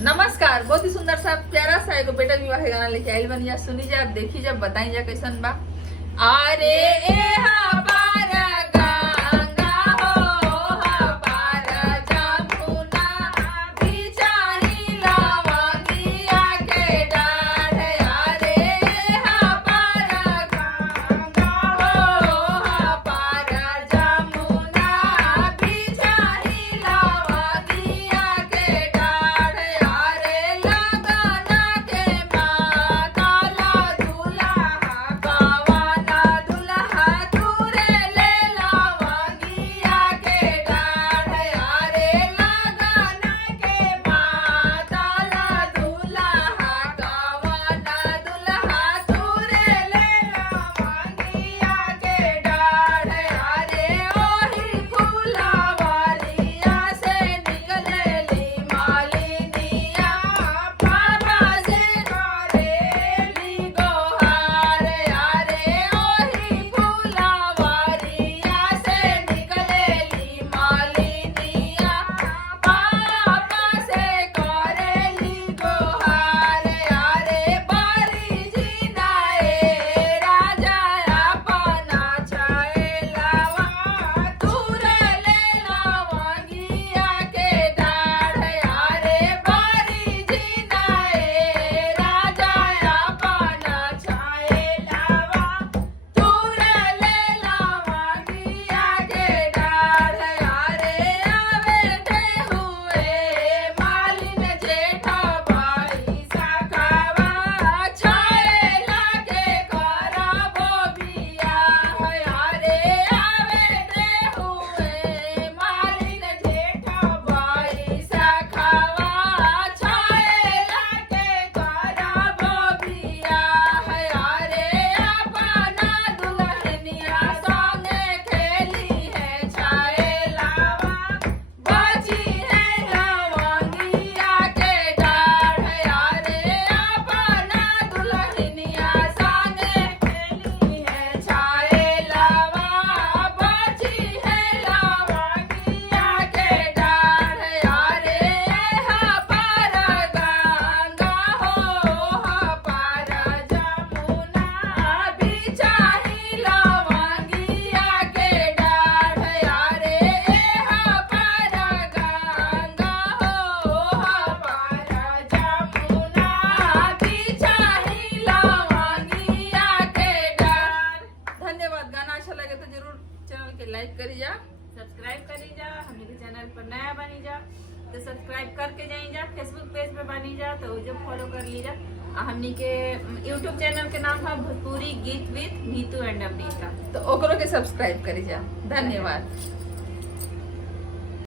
नमस्कार। बहुत ही सुंदर सा प्यारा सा एगो बेटा विवाह के गाना लेके आइल बनी जा। सुनी जा, देखी जा, बताई जा कैसन बा। अरे एहा पार गंगा हो, हा पार जमुना, बिचारी लवंगिया के डाढ़। अरे एहा पार गंगा हो, हा पार जमुना, बिचारी लवंगिया के डाढ़। अरे लगना के माताला दुल्हा गवाना दुल्हा दूरे ले लवंगिया के डाढ़। अरे लगना के माताला दुल्हा गवाना दुल्हा दूरे ले लवंगिया के डाढ़। अरे ओही फुलवरिया से निकलेली मालिनिया, पापा से करेली गोहार। अरे ओही फुलवरिया से निकलेली मालिनिया, पापा से करेली गोहार। अरे बारी जिनाए राजा अपना छैलवा, दूरे ले लवंगिया के डाढ़। अरे बारी जिनाए राजा अपना छैलवा, दूरे ले लवंगिया के डाढ़। अरे आवेते हुए मालिन जेठ भाई सखावा, छैला के करबो बियाह। अरे आवेते हुए मालिन जेठ भाई सखावा, छैला के करबो बियाह। अरे अपना दुल्हनिया संगे खेली है छैलावा, बची है लवंगिया के डाढ़। अरे अपना दुल्हनिया संगे खेली है छैलावा, बची है लवंगिया के डाढ़। अरे हा पार गंगा हो, हा पार जमुना, बिचारी लवंगिया के डाढ़। अरे हा पार गंगा हो, हा पार जमुना, बिचारी लवंगिया के डाढ़। धन्यवाद। गाना अच्छा लगे तो जरूर चैनल के लाइक करी जा, सब्सक्राइब करी जा। हमने के चैनल पर नया बनी जा तो सब्सक्राइब करके जाई जा। फेसबुक पेज पे बनी जा तो जो फॉलो कर ली जा। हमनी के यूट्यूब चैनल के नाम है भोजपुरी गीत विद नीतू एंड अमृता। तो ओकरो के सब्सक्राइब करी जा। धन्यवाद।